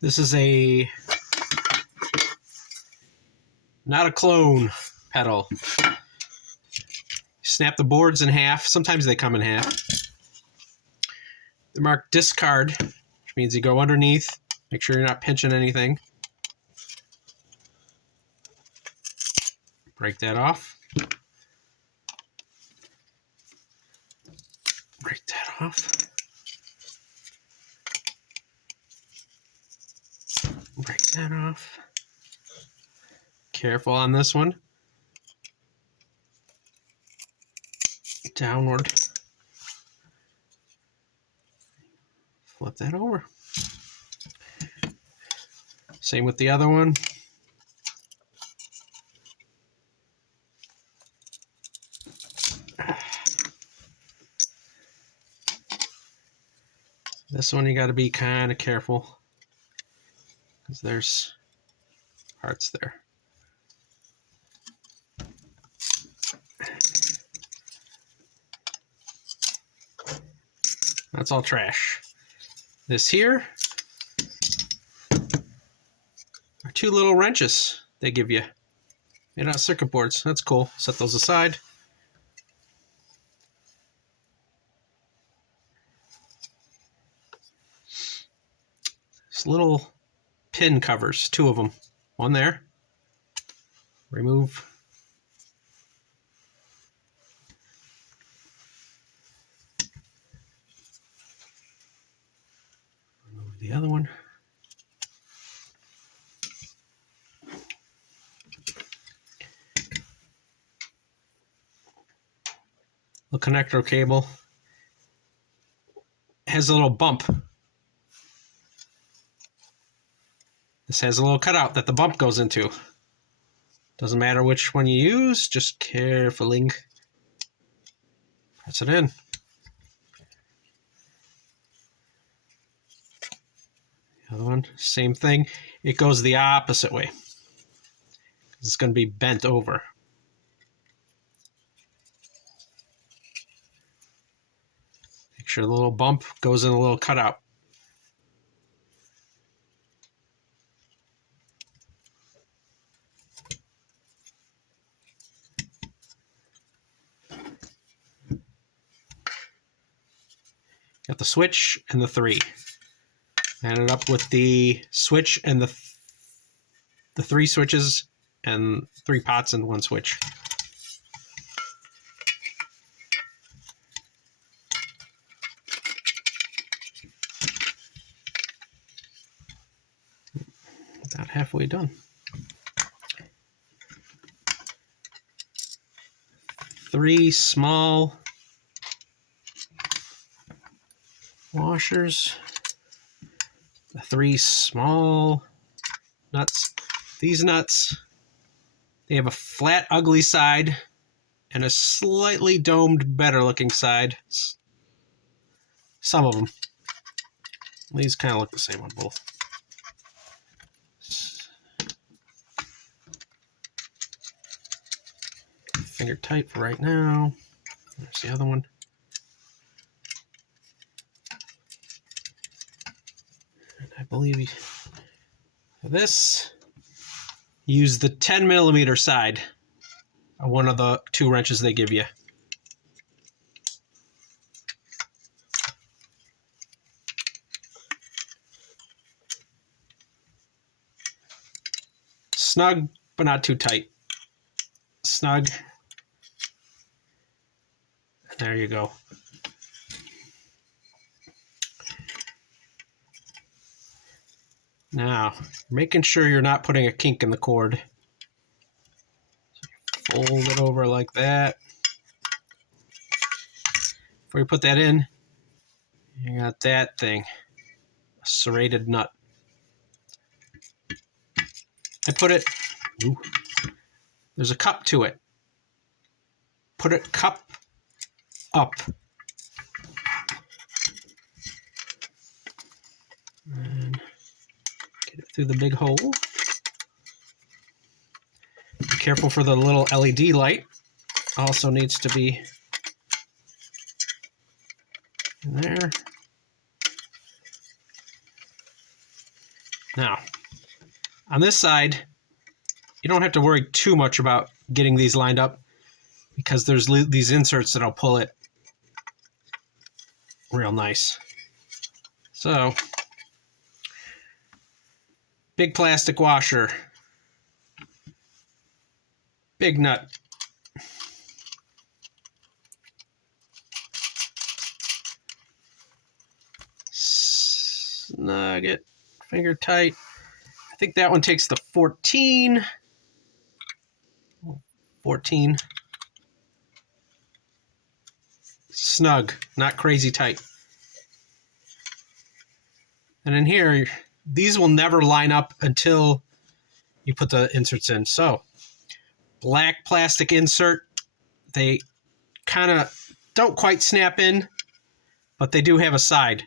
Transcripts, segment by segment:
This is a Notaklon pedal. Snap the boards in half. Sometimes they come in half. They're marked discard, which means you go underneath. Make sure you're not pinching anything. Break that off. Break that off. Break that off. Careful on this one. Downward. Flip that over. Same with the other one. This one you got to be kind of careful because there's parts there. That's all trash. This here are two little wrenches they give you. Made out of circuit boards. That's cool. Set those aside. These little pin covers, two of them. One there. Remove. Remove the other one. The connector cable has a little bump. This has a little cutout that the bump goes into. Doesn't matter which one you use, just carefully press it in. The other one, same thing. It goes the opposite way. It's going to be bent over. Make sure the little bump goes in a little cutout. Got the switch and the 3. Added up with the switch and the 3 switches and 3 pots and 1 switch. About halfway done. 3 small washers, the 3 small nuts. These nuts, they have a flat, ugly side and a slightly domed, better looking side. Some of them. These kind of look the same on both. Finger tight for right now. There's the other one. I believe for this, use the 10mm side of one of the 2 wrenches they give you. Snug, but not too tight. Snug. There you go. Now, making sure you're not putting a kink in the cord. So fold it over like that. Before you put that in, you got that thing, a serrated nut. I put it, there's a cup to it. Put it cup up. And get it through the big hole. Be careful for the little LED light. Also needs to be in there. Now, on this side, you don't have to worry too much about getting these lined up because there's these inserts that'll pull it real nice. So, big plastic washer, big nut, snug it, finger tight. I think that one takes the 14. Snug, not crazy tight. And in here, these will never line up until you put the inserts in. So, black plastic insert, they kind of don't quite snap in, but they do have a side.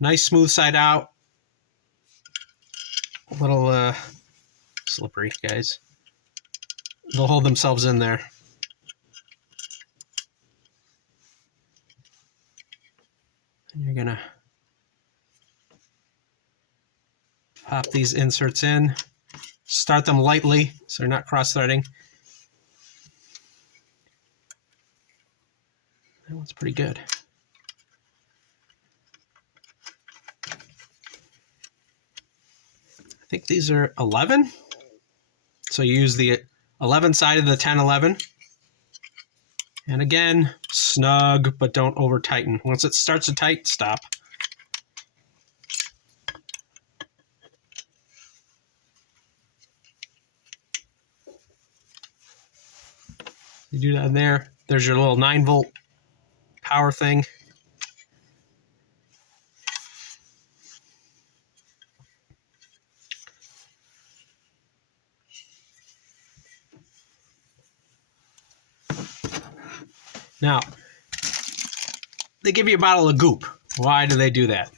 Nice smooth side out. A little slippery, guys. They'll hold themselves in there. And you're gonna pop these inserts in. Start them lightly so they're not cross-threading. That one's pretty good. I think these are 11. So you use the 11 side of the 10-11. And again, snug, but don't over tighten. Once it starts to tight, stop. You do that in there. There's your little 9-volt power thing. Now, they give you a bottle of goop. Why do they do that?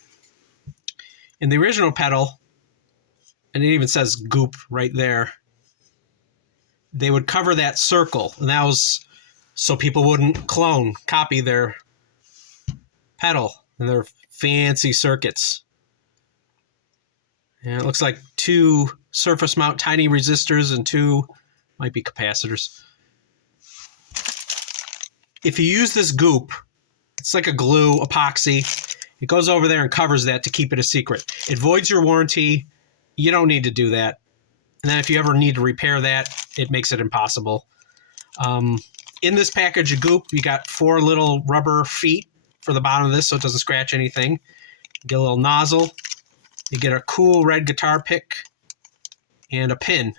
In the original pedal, and it even says goop right there, they would cover that circle, and that was so people wouldn't copy their pedal and their fancy circuits. And it looks like 2 surface mount tiny resistors and 2 might be capacitors. If you use this goop, it's like a glue, epoxy. It goes over there and covers that to keep it a secret. It voids your warranty. You don't need to do that. And then if you ever need to repair that, it makes it impossible. In this package of goop, you got 4 little rubber feet for the bottom of this so it doesn't scratch anything. You get a little nozzle. You get a cool red guitar pick and a pin.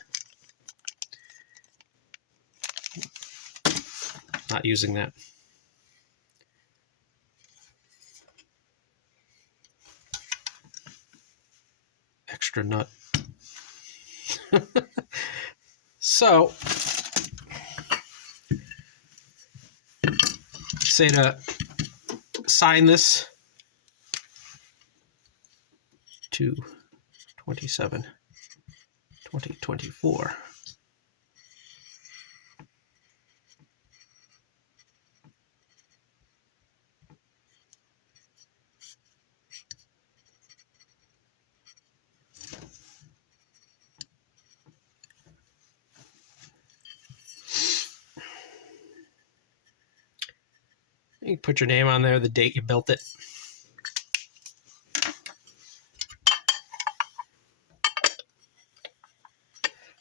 Not using that. Extra nut. So, say to sign this to 27/2024. You can put your name on there, the date you built it.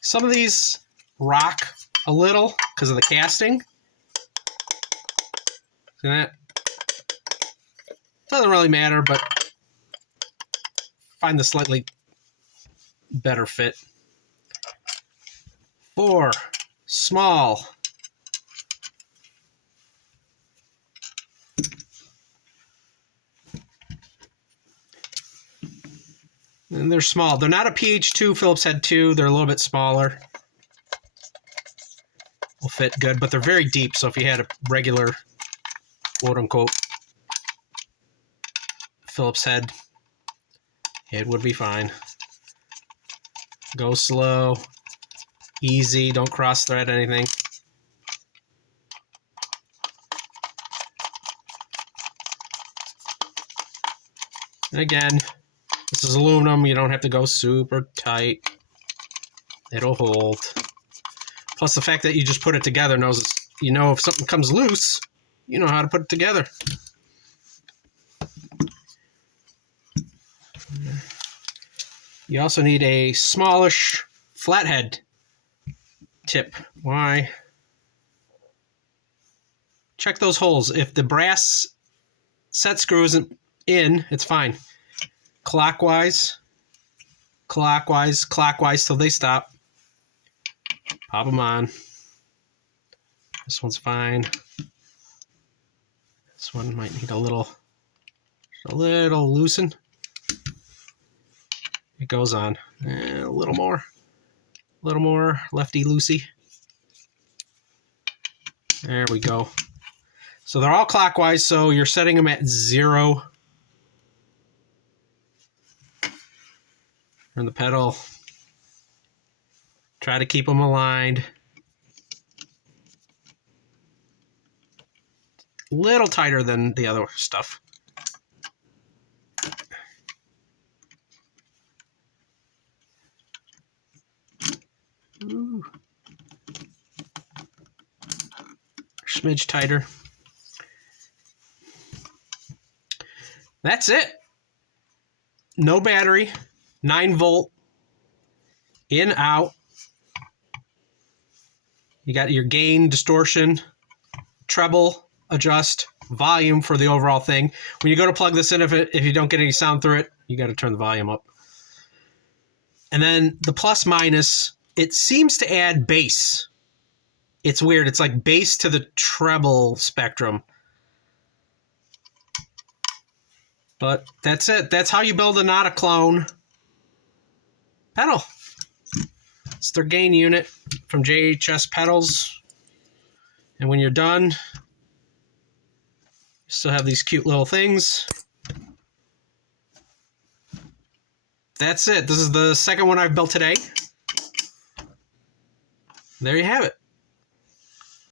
Some of these rock a little because of the casting. See that? Doesn't really matter, but find the slightly better fit. 4, small. And they're small. They're not a PH2 Phillips Head 2. They're a little bit smaller. Will fit good, but they're very deep. So if you had a regular, quote-unquote, Phillips head, it would be fine. Go slow, easy. Don't cross-thread anything. And again, This is aluminum. You don't have to go super tight. It'll hold. Plus the fact that you just put it together knows it's, you know, if something comes loose, you know how to put it together. You also need a smallish flathead tip. Why? Check those holes. If the brass set screw isn't in, it's fine. Clockwise, clockwise, clockwise till they stop. Pop them on. This one's fine. This one might need a little loosen. It goes on. A little more lefty loosey. There we go. So they're all clockwise, so you're setting them at 0. Turn the pedal. Try to keep them aligned. A little tighter than the other stuff. Ooh. Smidge tighter. That's it. No battery. 9-volt. In, out. You got your gain, distortion, treble, adjust, volume for the overall thing. When you go to plug this in, if you don't get any sound through it, you got to turn the volume up. And then the plus minus, it seems to add bass. It's weird. It's like bass to the treble spectrum. But that's it. That's how you build a Notaklon pedal. It's their gain unit from JHS Pedals. And when you're done, you still have these cute little things. That's it. This is the second one I've built today. There you have it.